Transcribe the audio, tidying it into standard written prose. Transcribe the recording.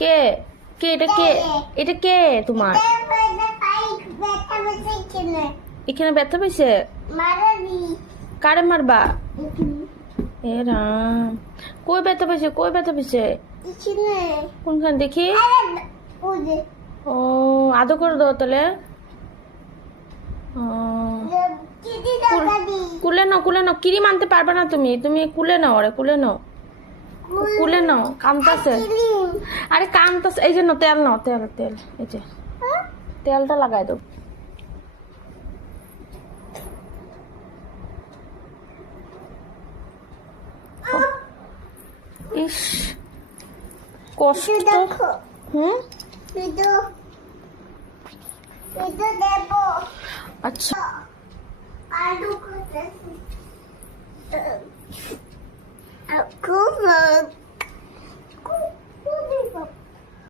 কে কে এটা কে? এটা কে তোমার? এখানে ব্যথা পেয়েছে? কারে মারবা? এ রাম, কই ব্যথা পেয়েছে? কই ব্যথা পেয়েছে? কোনখান দেখি? ও, আদর করে দাও তাহলে। ও, কুলে নাও, কুলে নাও। ক্রিম আনতে পারবে না তুমি, তুমি কুলে নাও, আরে কুলে নাও, কুলে নাও। কামতাছে, আরে কামতাছে। এই যে নাও, তেল নাও, তেল তেল, এই যে তেলটা লাগাই দাও। ইস, কষ্ট। হুম, আচ্ছা। খুব